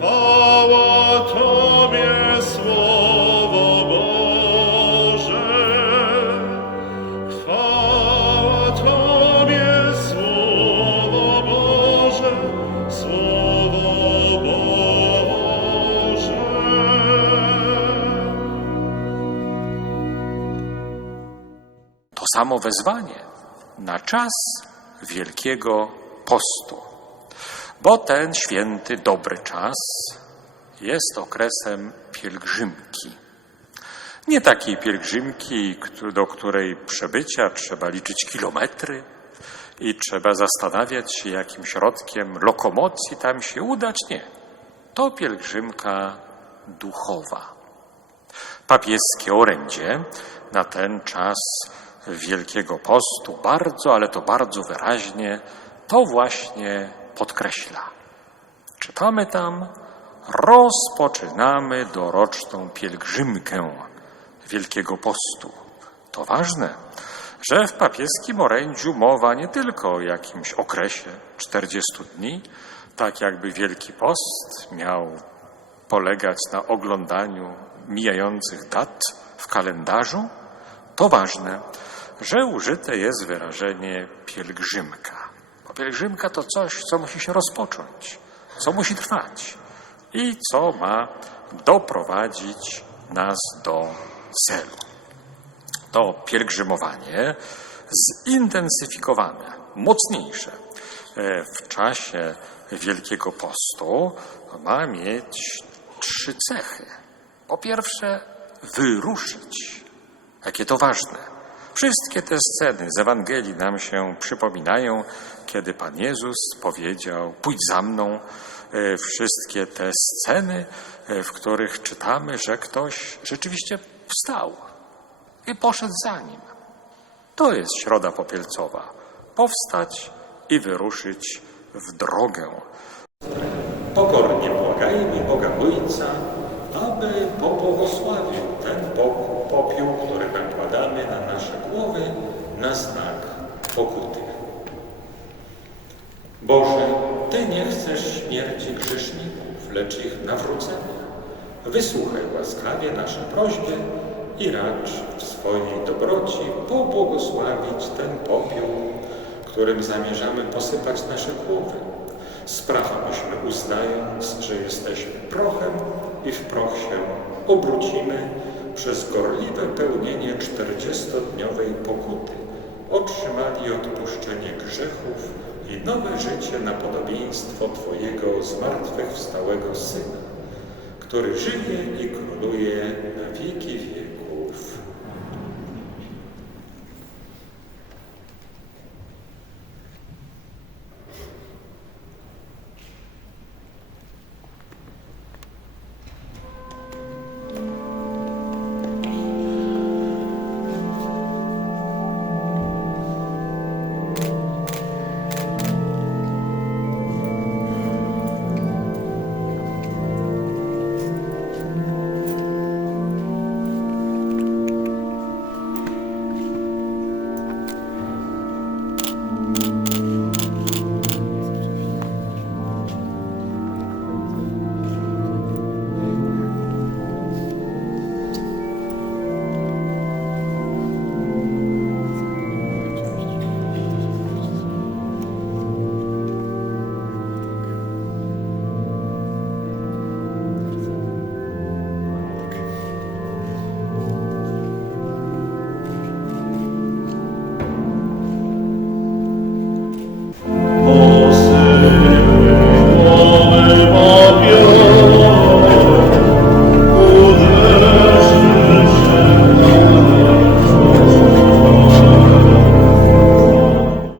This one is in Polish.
Chwała samo wezwanie na czas Wielkiego Postu. Bo ten święty, dobry czas jest okresem pielgrzymki. Nie takiej pielgrzymki, do której przebycia trzeba liczyć kilometry i trzeba zastanawiać się, jakim środkiem lokomocji tam się udać. Nie. To pielgrzymka duchowa papieskie orędzie na ten czas Wielkiego Postu bardzo, ale to bardzo wyraźnie to właśnie podkreśla. Czytamy tam: Rozpoczynamy doroczną pielgrzymkę Wielkiego Postu. To ważne, że w papieskim orędziu mowa nie tylko o jakimś okresie 40 dni, tak jakby Wielki Post miał polegać na oglądaniu mijających dat w kalendarzu, to ważne, że użyte jest wyrażenie pielgrzymka. Bo pielgrzymka to coś, co musi się rozpocząć, co musi trwać i co ma doprowadzić nas do celu. To pielgrzymowanie zintensyfikowane, mocniejsze e, w czasie Wielkiego Postu ma mieć trzy cechy. Po pierwsze, wyruszyć. Jakie to ważne. Wszystkie te sceny z Ewangelii nam się przypominają, kiedy Pan Jezus powiedział: Pójdź za mną. E, Wszystkie te sceny, e, w których czytamy, że ktoś rzeczywiście wstał i poszedł za nim. To jest środa popielcowa. Powstać i wyruszyć w drogę. Pokornie błagajmy Boga Ojca, aby pobłogosławił ten po- popiół, na nasze głowy na znak pokuty. Boże, Ty nie chcesz śmierci grzeszników, lecz ich nawrócenia. Wysłuchaj łaskawie nasze prośby i racz w swojej dobroci pobłogosławić ten popiół, którym zamierzamy posypać nasze głowy. Spraw, uznając, że jesteśmy prochem i w proch się obrócimy przez gorliwe pełnienie czterdziestodniowej pokuty, otrzymali odpuszczenie grzechów i nowe życie na podobieństwo Twojego zmartwychwstałego Syna, który żyje i króluje